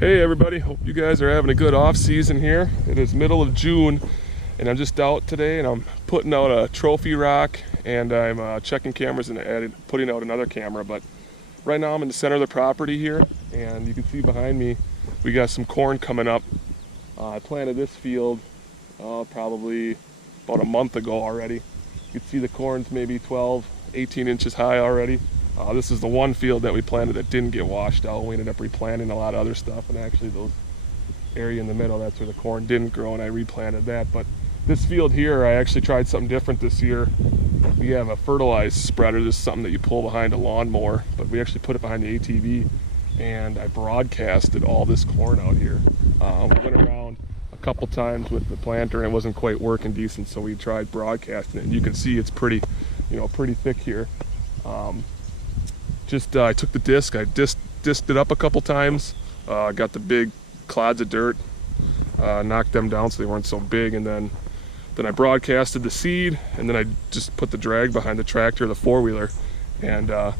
Hey everybody, hope you guys are having a good off season here. It is middle of June and I'm just out today and I'm putting out a trophy rock and I'm checking cameras and putting out another camera. But right now I'm in the center of the property here and you can see behind me we got some corn coming up. I planted this field probably about a month ago already. You can see the corn's maybe 12, 18 inches high already. This is the one field that we planted that didn't get washed out. We ended up replanting a lot of other stuff, and actually those area in the middle, that's where the corn didn't grow, and I replanted that. But this field here, I actually tried something different this year. We have a fertilized spreader. This is something that you pull behind a lawnmower, but we actually put it behind the ATV, and I broadcasted all this corn out here. We went around a couple times with the planter, and it wasn't quite working decent, so we tried broadcasting it, and you can see it's pretty, pretty thick here. I took the disc, I disked it up a couple times, got the big clods of dirt, knocked them down so they weren't so big, and then I broadcasted the seed, and then I just put the drag behind the tractor, the four-wheeler, and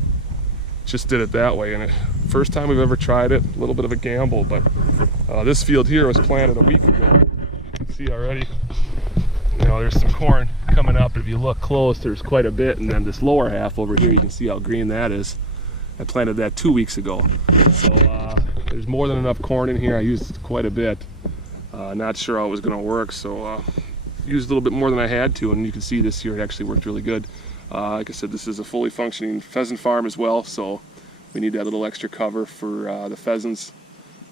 just did it that way. And first time we've ever tried it, a little bit of a gamble, but this field here was planted a week ago. You can see already, there's some corn coming up. If you look close, there's quite a bit, and then this lower half over here, you can see how green that is. I planted that 2 weeks ago. So there's more than enough corn in here. I used quite a bit. Not sure how it was going to work, so used a little bit more than I had to, and you can see this year it actually worked really good. Like I said, this is a fully functioning pheasant farm as well, so we need that little extra cover for the pheasants,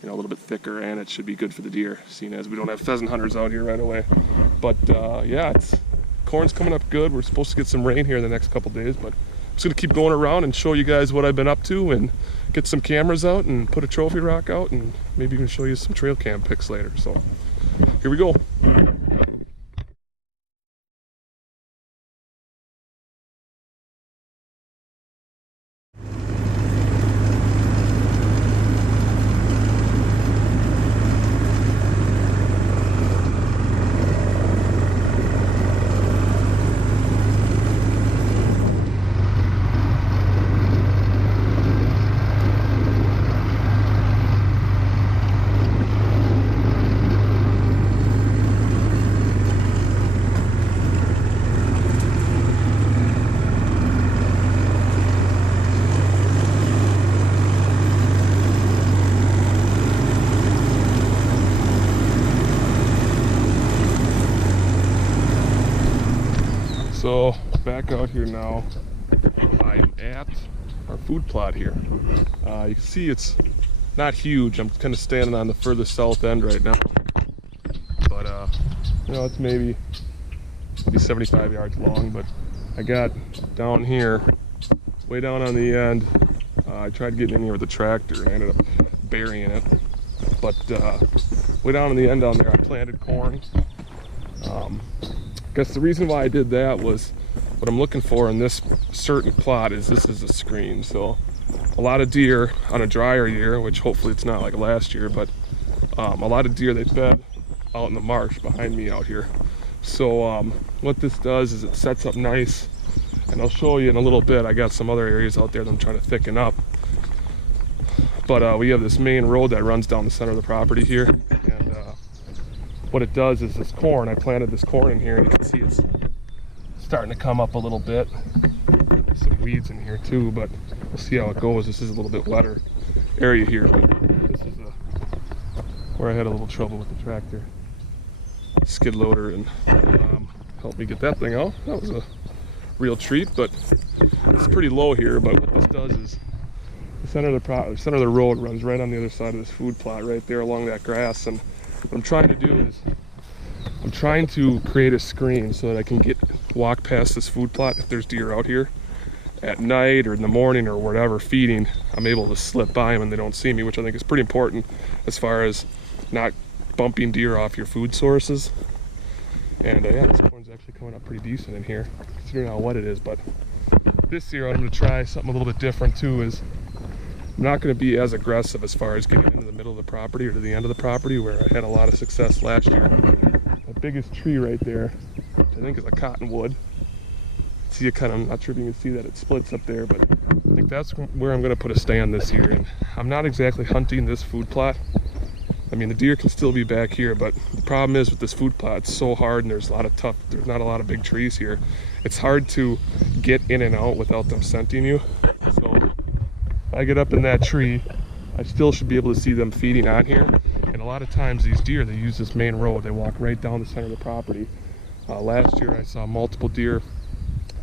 a little bit thicker, and it should be good for the deer, seeing as we don't have pheasant hunters out here right away. But yeah, corn's coming up good. We're supposed to get some rain here in the next couple days, but I'm just gonna keep going around and show you guys what I've been up to and get some cameras out and put a trophy rock out and maybe even show you some trail cam pics later. So here we go. So back out here now, I'm at our food plot here. You can see it's not huge. I'm kind of standing on the furthest south end right now, but it's maybe 75 yards long. But I got down here, way down on the end. I tried getting in here with the tractor and I ended up burying it. But way down on the end down there, I planted corn. I guess the reason why I did that was what I'm looking for in this certain plot is this is a screen. So a lot of deer on a drier year, which hopefully it's not like last year, but a lot of deer, they bed out in the marsh behind me out here. So what this does is it sets up nice, and I'll show you in a little bit. I got some other areas out there that I'm trying to thicken up. But we have this main road that runs down the center of the property here, and what it does is this corn, I planted this corn in here, and you can see it's starting to come up a little bit. There's some weeds in here too, but we'll see how it goes. This is a little bit wetter area here, but this is where I had a little trouble with the tractor skid loader, and helped me get that thing out. That was a real treat, but it's pretty low here. But what this does is the center of the road runs right on the other side of this food plot right there along that grass, and what I'm trying to do is I'm trying to create a screen so that I can walk past this food plot. If there's deer out here at night or in the morning or whatever feeding, I'm able to slip by them and they don't see me, which I think is pretty important as far as not bumping deer off your food sources. And yeah, this corn's actually coming up pretty decent in here considering how wet it is. But this year I'm going to try something a little bit different too. Is I'm not going to be as aggressive as far as getting into the middle of the property or to the end of the property where I had a lot of success last year. The biggest tree right there, which I think is a cottonwood. See it kind of, I'm not sure if you can see that it splits up there, but I think that's where I'm going to put a stand this year. And I'm not exactly hunting this food plot. I mean, the deer can still be back here, but the problem is with this food plot, it's so hard and there's not a lot of big trees here. It's hard to get in and out without them scenting you. So if I get up in that tree, I still should be able to see them feeding on here. And a lot of times these deer, they use this main road. They walk right down the center of the property. Last year I saw multiple deer,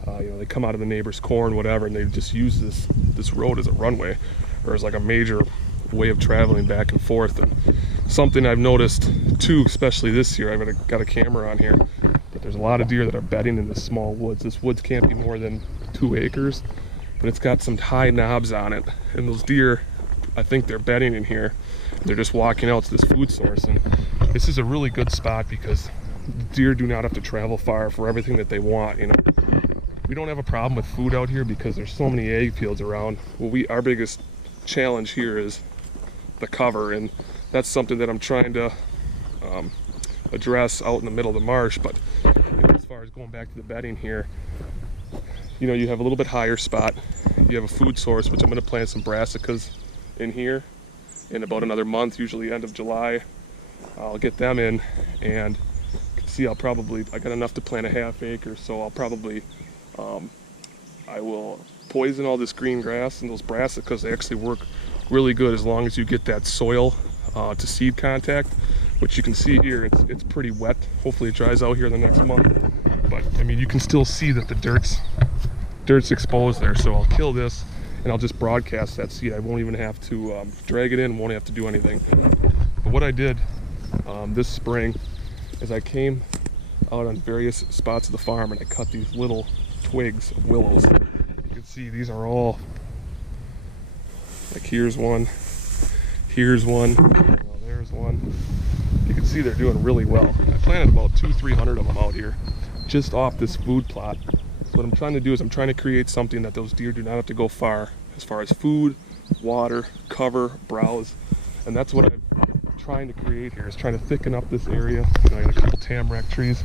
they come out of the neighbor's corn, whatever, and they just use this road as a runway, or as like a major way of traveling back and forth. And something I've noticed too, especially this year, I've got a camera on here, but there's a lot of deer that are bedding in this small woods. This woods can't be more than 2 acres, but it's got some high knobs on it, and those deer, I think they're bedding in here. They're just walking out to this food source, and this is a really good spot because deer do not have to travel far for everything that they want. We don't have a problem with food out here because there's so many ag fields around. Our biggest challenge here is the cover, and that's something that I'm trying to address out in the middle of the marsh. But as far as going back to the bedding here, you have a little bit higher spot. You have a food source, which I'm going to plant some brassicas in here in about another month, usually end of July. I'll get them in, and you can see I got enough to plant a 1/2 acre, so I'll probably I will poison all this green grass, and those brassicas, they actually work really good as long as you get that soil to seed contact, which you can see here, it's pretty wet. Hopefully it dries out here in the next month, but I mean, you can still see that the dirt's exposed there. So I'll kill this and I'll just broadcast that seed. I won't even have to drag it in, won't have to do anything. But what I did this spring is I came out on various spots of the farm and I cut these little twigs of willows. You can see these are all, like here's one, there's one. You can see they're doing really well. I planted about 200-300 of them out here just off this food plot. So what I'm trying to do is I'm trying to create something that those deer do not have to go far as far as food, water, cover, browse, and that's what I'm trying to create here, is trying to thicken up this area. I got a couple tamarack trees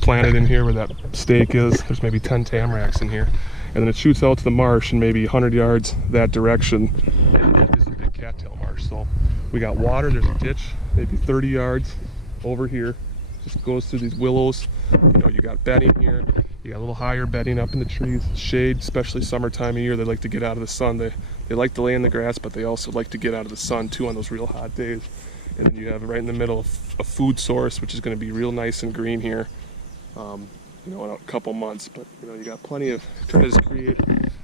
planted in here where that stake is. There's maybe 10 tamaracks in here, and then it shoots out to the marsh, and maybe 100 yards that direction is a big cattail marsh. So we got water, there's a ditch maybe 30 yards over here, just goes through these willows. You got bedding here, you got a little higher bedding up in the trees, shade, especially summertime of year. They like to get out of the sun. They like to lay in the grass, but they also like to get out of the sun too on those real hot days. And then you have right in the middle a food source, which is going to be real nice and green here, in a couple months. But you got plenty of, trying to just create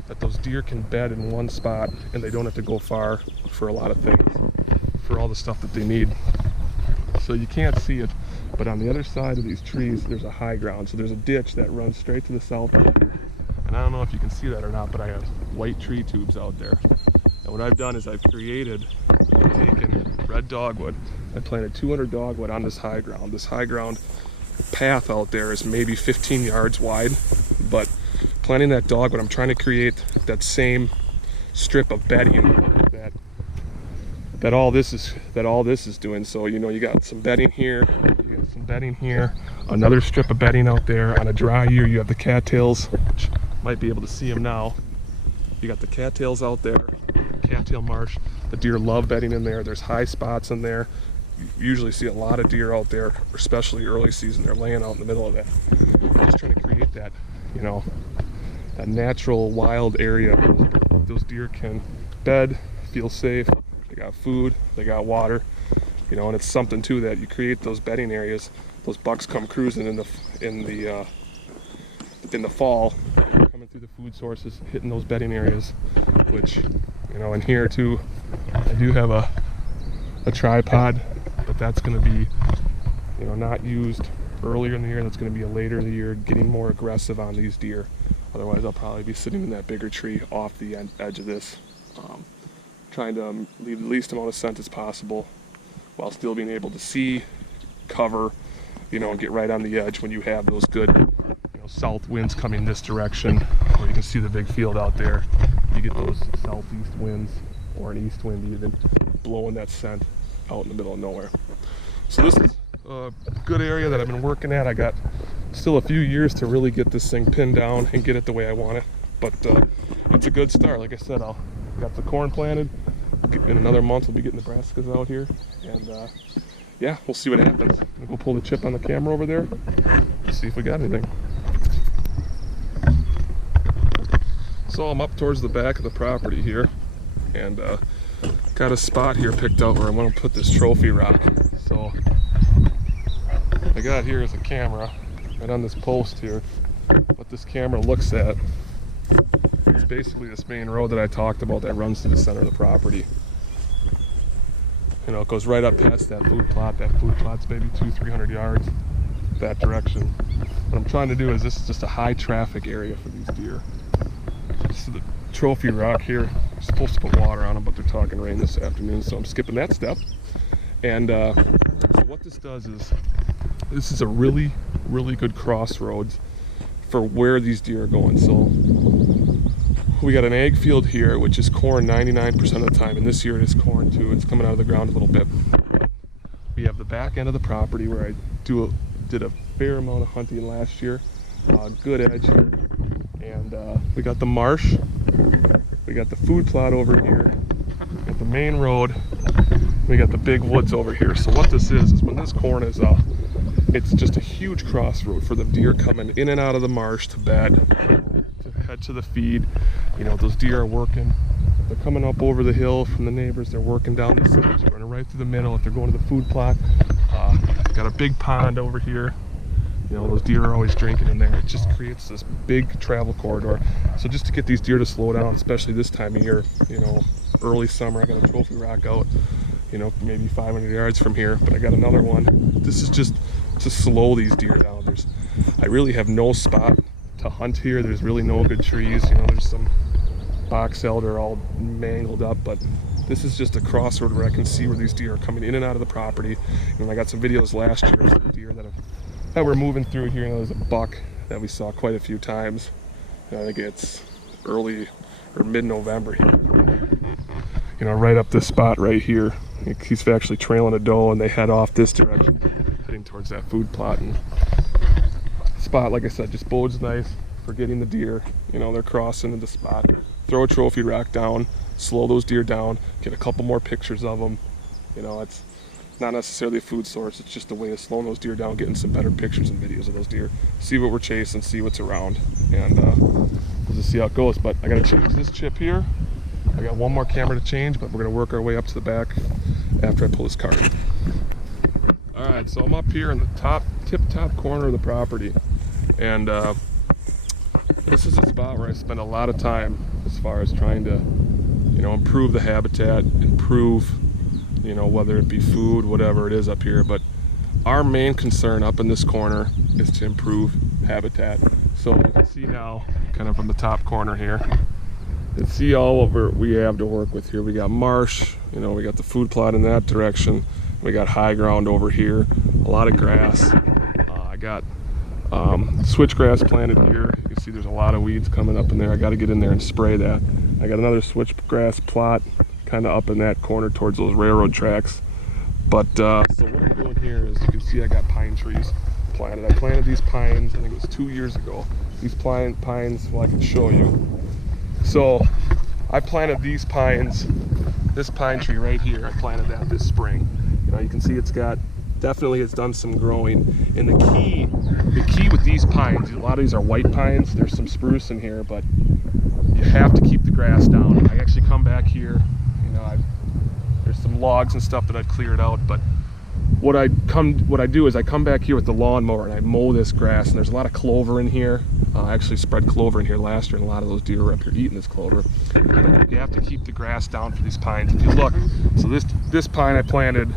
that those deer can bed in one spot and they don't have to go far for a lot of things, for all the stuff that they need. So you can't see it, but on the other side of these trees there's a high ground. So there's a ditch that runs straight to the south, and I don't know if you can see that or not, but I have white tree tubes out there. And what I've done is I've taken red dogwood. I planted 200 dogwood on this high ground. This high ground path out there is maybe 15 yards wide, but planting that dogwood, I'm trying to create that same strip of bedding that all this is doing. So you got some bedding here, another strip of bedding out there. On a dry year, you have the cattails, which you might be able to see them now. You got the cattails out there, cattail marsh. The deer love bedding in there. There's high spots in there. You usually see a lot of deer out there, especially early season. They're laying out in the middle of that. I'm just trying to create that, that natural wild area. Those deer can bed, feel safe. They got food, they got water, and it's something too that you create those bedding areas. Those bucks come cruising in the fall, coming through the food sources, hitting those bedding areas, which, in here too, I do have a tripod, but that's going to be, not used earlier in the year. That's going to be a later in the year, getting more aggressive on these deer. Otherwise, I'll probably be sitting in that bigger tree off the edge of this, trying to leave the least amount of scent as possible while still being able to see, cover, and get right on the edge when you have those good, south winds coming this direction, or you can see the big field out there. You get those southeast winds or an east wind even blowing that scent out in the middle of nowhere. So this is a good area that I've been working at. I got still a few years to really get this thing pinned down and get it the way I want it, but it's a good start. Like I said, I got the corn planted, in another month we'll be getting Nebraskas out here, and yeah, we'll see what happens. We'll pull the chip on the camera over there, see if we got anything. So I'm up towards the back of the property here, and got a spot here picked out where I want to put this trophy rock. So I got here is a camera right on this post here. What this camera looks at is basically this main road that I talked about that runs through the center of the property. You know, it goes right up past that food plot. That food plot's maybe 200-300 yards that direction. What I'm trying to do is, this is just a high traffic area for these deer. This is the trophy rock here. I'm supposed to put water on them, but they're talking rain this afternoon, so I'm skipping that step. And so what this does is, this is a really, really good crossroads for where these deer are going. So we got an ag field here, which is corn 99% of the time, and this year it is corn too. It's coming out of the ground a little bit. We have the back end of the property where I did a fair amount of hunting last year, good edge here, and we got the marsh, we got the food plot over here, we got the main road, we got the big woods over here. So what this is when this corn is up, it's just a huge crossroad for the deer coming in and out of the marsh to bed, to head to the feed. You know, those deer are working. If they're coming up over the hill from the neighbors, they're working down the sides, running right through the middle. If they're going to the food plot, got a big pond over here. You know, those deer are always drinking in there. It just creates this big travel corridor. So just to get these deer to slow down, especially this time of year, you know, early summer, I got a trophy rock out, you know, maybe 500 yards from here, but I got another one. This is just to slow these deer down. I really have no spot to hunt here. There's really no good trees. You know, there's some box elder all mangled up, but this is just a crossroad where I can see where these deer are coming in and out of the property. And I got some videos last year of the deer that were moving through here. You know, there's a buck that we saw quite a few times. I think it's early or mid-November here. You know, right up this spot right here. He's actually trailing a doe, and they head off this direction, heading towards that food plot. And spot, like I said, just bodes nice for getting the deer. You know, they're crossing into the spot. Throw a trophy rock down, slow those deer down, get a couple more pictures of them. You know, it's not necessarily a food source, it's just a way of slowing those deer down, getting some better pictures and videos of those deer, see what we're chasing, see what's around, and we'll just see how it goes. But I gotta change this chip here. I got one more camera to change, but we're gonna work our way up to the back after I pull this card. All right, so I'm up here in the tip-top corner of the property, and this is a spot where I spend a lot of time as far as trying to, you know, improve the habitat, improve, you know, whether it be food, whatever it is up here. But our main concern up in this corner is to improve habitat. So you can see now, kind of from the top corner here, you can see all over we have to work with here. We got marsh, you know, we got the food plot in that direction. We got high ground over here, a lot of grass. I got switchgrass planted here. You can see there's a lot of weeds coming up in there. I got to get in there and spray that. I got another switchgrass plot kind of up in that corner towards those railroad tracks. But so what I'm doing here is, you can see I got pine trees planted. I planted these pines, I think it was 2 years ago. These pines, well, I can show you. So I planted these pines, this pine tree right here, I planted that this spring. You know, you can see it's done some growing. And the key with these pines, a lot of these are white pines, there's some spruce in here, but you have to keep the grass down. I actually come back here, you know, there's some logs and stuff that I've cleared out, but what I do is I come back here with the lawnmower and I mow this grass, and there's a lot of clover in here. I actually spread clover in here last year, and a lot of those deer were up here eating this clover. But you have to keep the grass down for these pines. If you look, so this pine I planted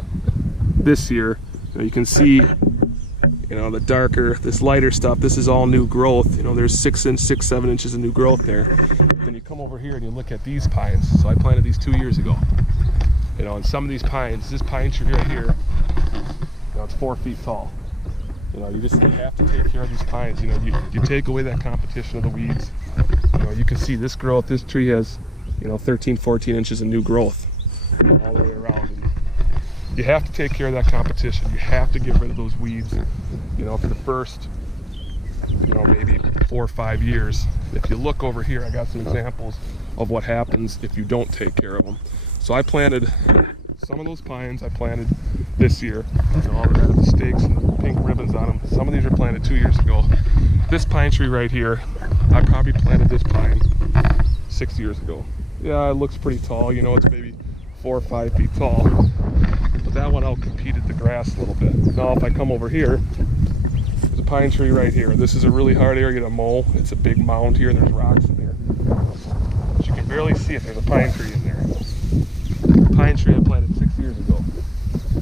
this year, you can see, you know, the darker, this lighter stuff, this is all new growth. You know, there's 6-7 inches of new growth there. Then you come over here and you look at these pines. So I planted these 2 years ago. You know, and some of these pines, this pine tree right here, you know, it's 4 feet tall. You know, you have to take care of these pines. You know, you take away that competition of the weeds. You know, you can see this growth, this tree has, you know, 13-14 inches of new growth all the way around. And you have to take care of that competition. You have to get rid of those weeds, you know, for the first, you know, maybe 4 or 5 years. If you look over here, I got some examples of what happens if you don't take care of them. So I planted some of those pines I planted this year. You know, all that have the stakes and the pink ribbons on them. Some of these were planted 2 years ago. This pine tree right here, I probably planted this pine 6 years ago. Yeah, it looks pretty tall. You know, it's maybe 4 or 5 feet tall. But that one outcompeted the grass a little bit. Now if I come over here, there's a pine tree right here. This is a really hard area to mow. It's a big mound here and there's rocks in there. But you can barely see it. There's a pine tree in there. Pine tree I planted 6 years ago.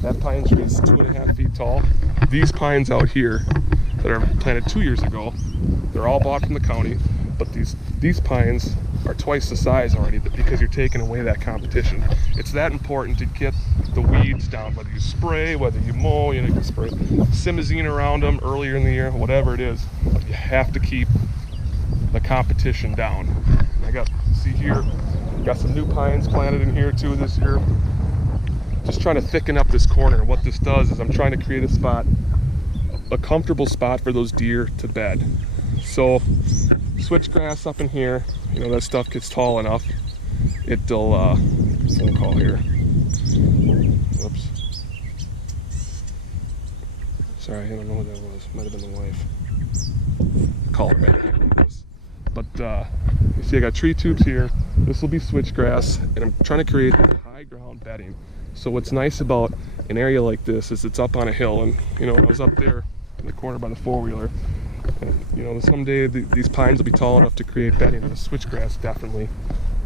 That pine tree is 2.5 feet tall. These pines out here that are planted 2 years ago, they're all bought from the county, but these pines are twice the size already because you're taking away that competition. It's that important to get the weeds down, whether you spray, whether you mow, you know, you can spray simazine around them earlier in the year, whatever it is, but you have to keep the competition down. See here, got some new pines planted in here too this year. Just trying to thicken up this corner. What this does is I'm trying to create a spot, a comfortable spot for those deer to bed. So switchgrass up in here, you know, that stuff gets tall enough. It'll, phone call here. Whoops. Sorry, I don't know who that was. Might have been the wife. Call her back. But you see I got tree tubes here. This will be switchgrass, and I'm trying to create high ground bedding. So what's nice about an area like this is it's up on a hill, and you know, I was up there in the corner by the four-wheeler, and you know, someday these pines will be tall enough to create bedding, and the switchgrass definitely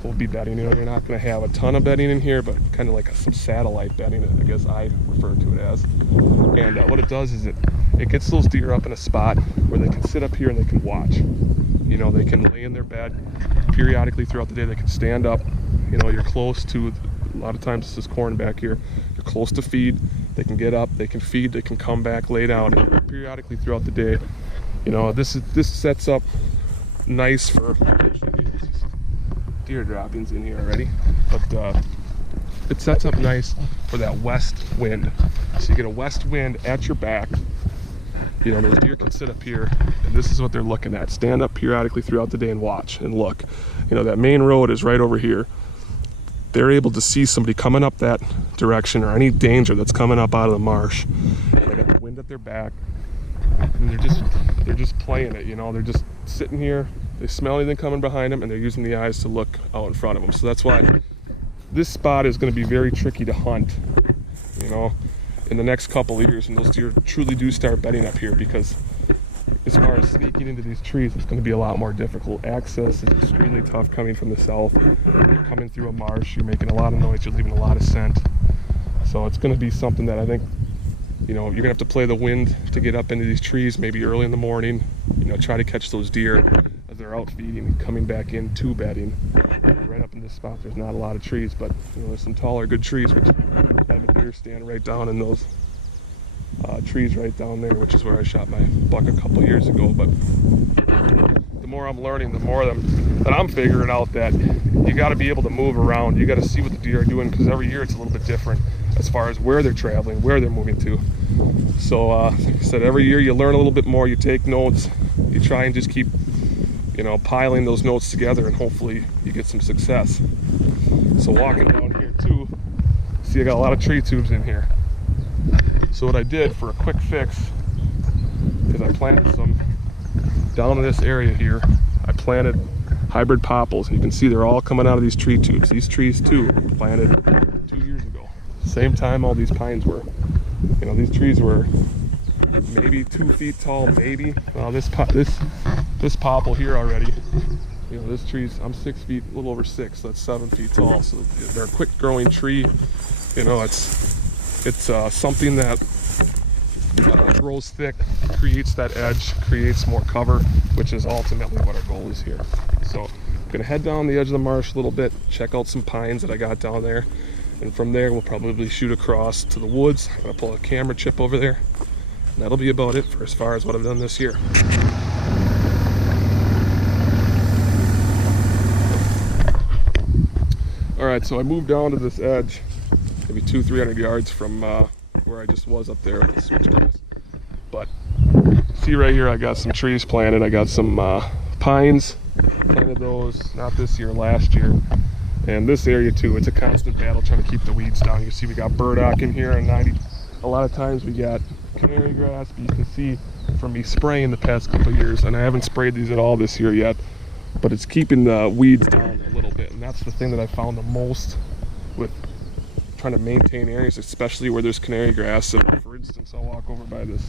will be bedding. You know, you're not going to have a ton of bedding in here, but kind of like some satellite bedding, I guess I refer to it as. And what it does is it gets those deer up in a spot where they can sit up here and they can watch. You know, they can lay in their bed periodically throughout the day. They can stand up. You know, you're close to, a lot of times this is corn back here, you're close to feed. They can get up, they can feed, they can come back, lay down periodically throughout the day. You know, this sets up nice for deer droppings in here already, but it sets up nice for that west wind. So you get a west wind at your back. You know, those deer can sit up here, and this is what they're looking at. Stand up periodically throughout the day and watch and look. You know, that main road is right over here. They're able to see somebody coming up that direction or any danger that's coming up out of the marsh. And they got the wind at their back, and they're just playing it. You know, they're just sitting here. They smell anything coming behind them, and they're using the eyes to look out in front of them. So that's why this spot is going to be very tricky to hunt. You know, in the next couple of years, and those deer truly do start bedding up here, because as far as sneaking into these trees, it's going to be a lot more difficult. Access is extremely tough coming from the south. You're coming through a marsh, you're making a lot of noise, you're leaving a lot of scent. So it's going to be something that I think, you know, you're going to have to play the wind to get up into these trees, maybe early in the morning. You know, try to catch those deer as they're out feeding and coming back into bedding. Right up in this spot, there's not a lot of trees, but you know, there's some taller, good trees, which I have a deer stand right down in those trees right down there, which is where I shot my buck a couple years ago. But the more I'm learning, the more that I'm figuring out that you got to be able to move around. You got to see what the deer are doing, because every year it's a little bit different as far as where they're traveling, where they're moving to. So like I said, every year you learn a little bit more, you take notes, you try and just keep, you know, piling those notes together, and hopefully you get some success. So walking down here too, see I got a lot of tree tubes in here. So what I did for a quick fix is I planted some down in this area here. I planted hybrid popples, and you can see they're all coming out of these tree tubes. These trees too were planted 2 years ago. Same time all these pines were. You know, these trees were maybe 2 feet tall, maybe. This popple here already, you know, this tree's, I'm 6 feet, a little over 6, so that's 7 feet tall. So they're a quick growing tree. You know, it's something that grows thick, creates that edge, creates more cover, which is ultimately what our goal is here. So I'm gonna head down the edge of the marsh a little bit, check out some pines that I got down there, and from there we'll probably shoot across to the woods. I'm gonna pull a camera chip over there, and that'll be about it for as far as what I've done this year. All right, so I moved down to this edge, maybe 200-300 yards from where I just was up there with the switchgrass. But see right here, I got some trees planted. I got some pines, planted those not this year, last year. And this area too, it's a constant battle trying to keep the weeds down. You can see we got burdock in here, and a lot of times we got canary grass, but you can see from me spraying the past couple of years, and I haven't sprayed these at all this year yet, but it's keeping the weeds down a little bit. And that's the thing that I found the most with trying to maintain areas, especially where there's canary grass. And for instance, I'll walk over by this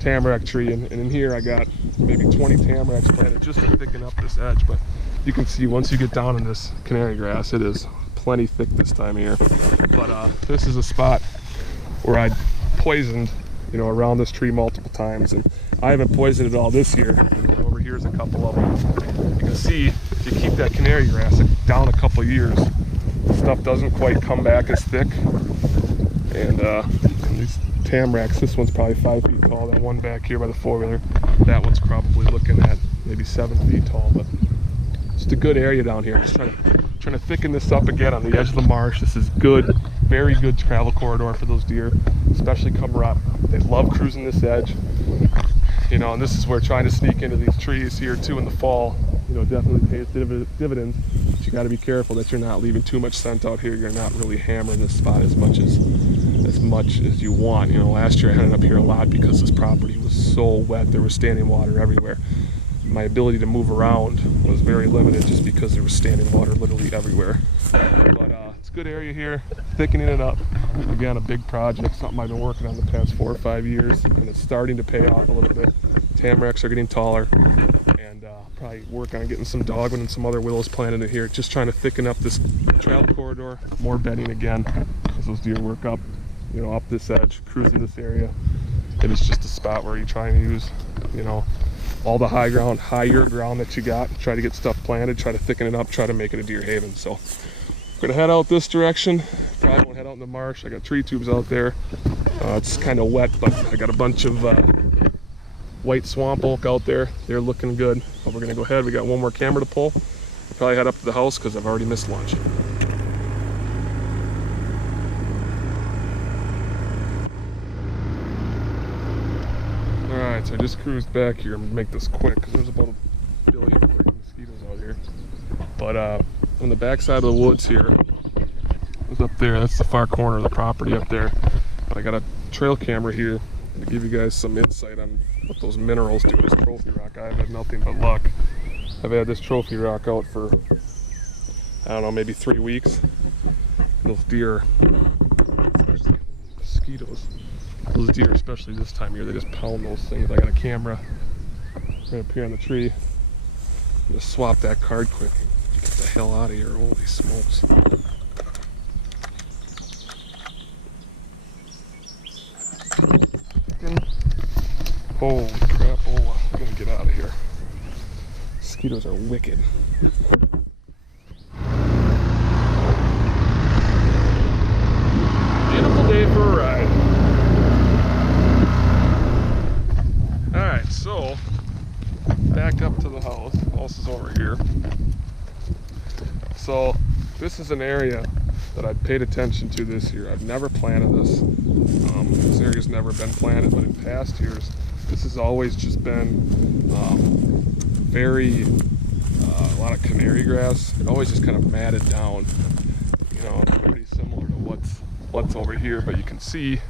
tamarack tree, and in here I got maybe 20 tamaracks planted just to thicken up this edge. But you can see once you get down in this canary grass, it is plenty thick this time of year. But this is a spot where I poisoned, you know, around this tree multiple times, and I haven't poisoned it all this year. And over here's a couple of them. You can see if you keep that canary grass down a couple of years, the stuff doesn't quite come back as thick. And these tamaracks, this one's probably 5 feet tall. That one back here by the four-wheeler, that one's probably looking at maybe 7 feet tall. But just a good area down here. Just trying to thicken this up again on the edge of the marsh. This is good, very good travel corridor for those deer, especially cover up. They love cruising this edge, you know, and this is where trying to sneak into these trees here too in the fall, you know, definitely pays dividends. But you got to be careful that you're not leaving too much scent out here. You're not really hammering this spot as much as you want. You know, last year I had it up here a lot because this property was so wet. There was standing water everywhere. My ability to move around was very limited just because there was standing water literally everywhere. But it's a good area here, thickening it up. Again, a big project, something I've been working on the past 4 or 5 years, and it's starting to pay off a little bit. Tamaracks are getting taller, and probably work on getting some dogwood and some other willows planted in here, just trying to thicken up this travel corridor, more bedding again, as those deer work up, you know, up this edge, cruising this area. It is just a spot where you're trying to use, you know, all the higher ground that you got, try to get stuff planted, try to thicken it up, try to make it a deer haven. So I'm gonna head out this direction. Probably won't head out in the marsh. I got tree tubes out there. It's kind of wet, but I got a bunch of white swamp oak out there. They're looking good. But we're gonna go ahead. We got one more camera to pull. Probably head up to the house because I've already missed lunch. Alright, so I just cruised back here. I'm gonna make this quick because there's about a billion freaking mosquitoes out here. But on the back side of the woods here, is up there. That's the far corner of the property up there. But I got a trail camera here to give you guys some insight on what those minerals do to this trophy rock. I've had nothing but luck. I've had this trophy rock out for, I don't know, maybe 3 weeks. Those deer, especially mosquitoes, those deer, especially this time of year, they just pound those things. I got a camera right up here on the tree. I'm gonna swap that card quick. Get the hell out of here. Holy smokes. Holy crap. Oh, I'm gonna get out of here. Mosquitoes are wicked. Beautiful day for a ride. Alright, so back up to the house. The house is over here. So this is an area that I've paid attention to this year. I've never planted this. This area's never been planted, but in past years, this has always just been a lot of canary grass. It always just kind of matted down. You know, pretty similar to what's over here, but you can see,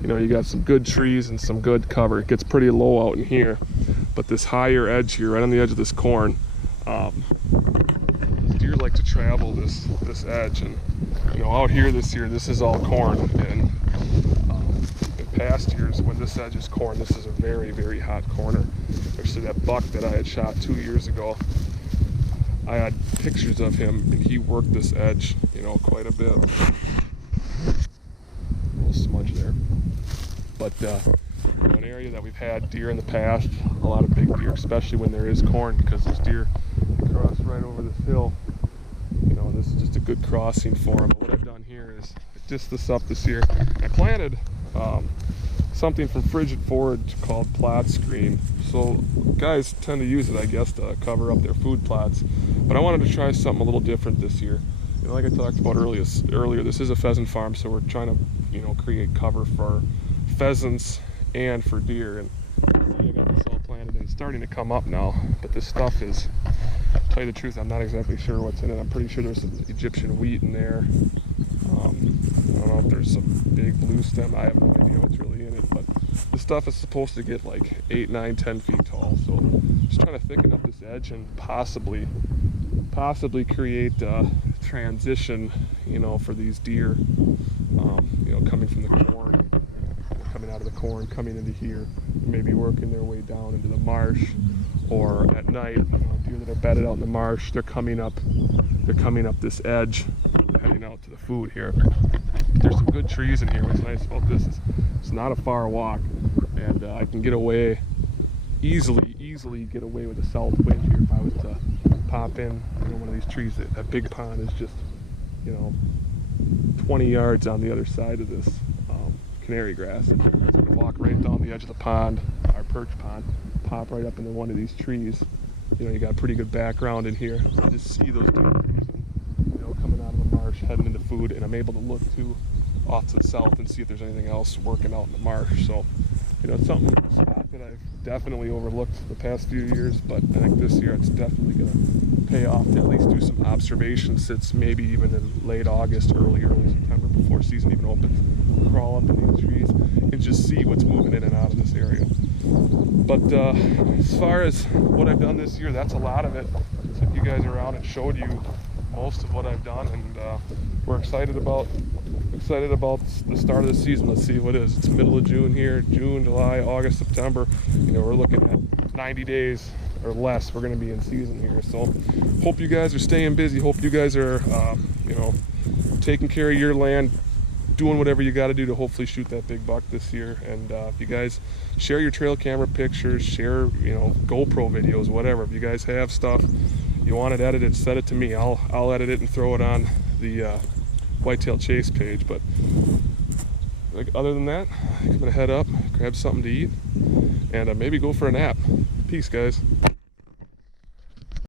you know, you got some good trees and some good cover. It gets pretty low out in here, but this higher edge here, right on the edge of this corn, deer like to travel this edge. And you know, out here this year, this is all corn, and in past years when this edge is corn, this is a very, very hot corner. Actually, that buck that I had shot 2 years ago, I had pictures of him, and he worked this edge, you know, quite a bit. A little smudge there. But an area that we've had deer in the past, a lot of big deer, especially when there is corn, because those deer cross right over this hill. You know, this is just a good crossing for them. But what I've done here is I disced this up this year. I planted something from Frigid Forage called plat screen. So guys tend to use it, I guess, to cover up their food plots. But I wanted to try something a little different this year. You know, like I talked about earlier, this is a pheasant farm, so we're trying to, you know, create cover for pheasants and for deer. And see, I got this all planted and it's starting to come up now, but this stuff is tell you the truth, I'm not exactly sure what's in it. I'm pretty sure there's some Egyptian wheat in there. I don't know if there's some big blue stem. I have no idea what's really in it, but this stuff is supposed to get like 8, 9, 10 feet tall. So just trying to thicken up this edge and possibly create a transition, you know, for these deer, you know, coming from the corn, coming out of the corn, coming into here, and maybe working their way down into the marsh, or at night, you know, deer that are bedded out in the marsh, they're coming up this edge, heading out to the food here. There's some good trees in here. What's nice about this is it's not a far walk, and I can get away easily get away with a south wind here if I was to pop in, you know, one of these trees. That big pond is just, you know, 20 yards on the other side of this canary grass. And I'm going to walk right down the edge of the pond, our perch pond, pop right up into one of these trees. You know, you got a pretty good background in here. I just see those deer cruising, you know, coming out of the marsh, heading into food, and I'm able to look off to the south and see if there's anything else working out in the marsh. So, you know, it's something, a spot that I've definitely overlooked the past few years, but I think this year it's definitely going to pay off to at least do some observation sits, maybe even in late August, early September, before season even opens. Crawl up in these trees and just see what's moving in and out of this area. But as far as what I've done this year, that's a lot of it. Took you guys around and showed you most of what I've done, and we're excited about the start of the season. Let's see what it is. It's middle of June here. June, July, August, September. You know, we're looking at 90 days or less. We're going to be in season here. So hope you guys are staying busy. Hope you guys are, you know, taking care of your land, doing whatever you got to do to hopefully shoot that big buck this year. And if you guys share your trail camera pictures, share, you know, GoPro videos, whatever. If you guys have stuff you want it edited, send it to me. I'll edit it and throw it on the Whitetail Chase page. But like, other than that, I'm gonna head up, grab something to eat, and maybe go for a nap. Peace, guys.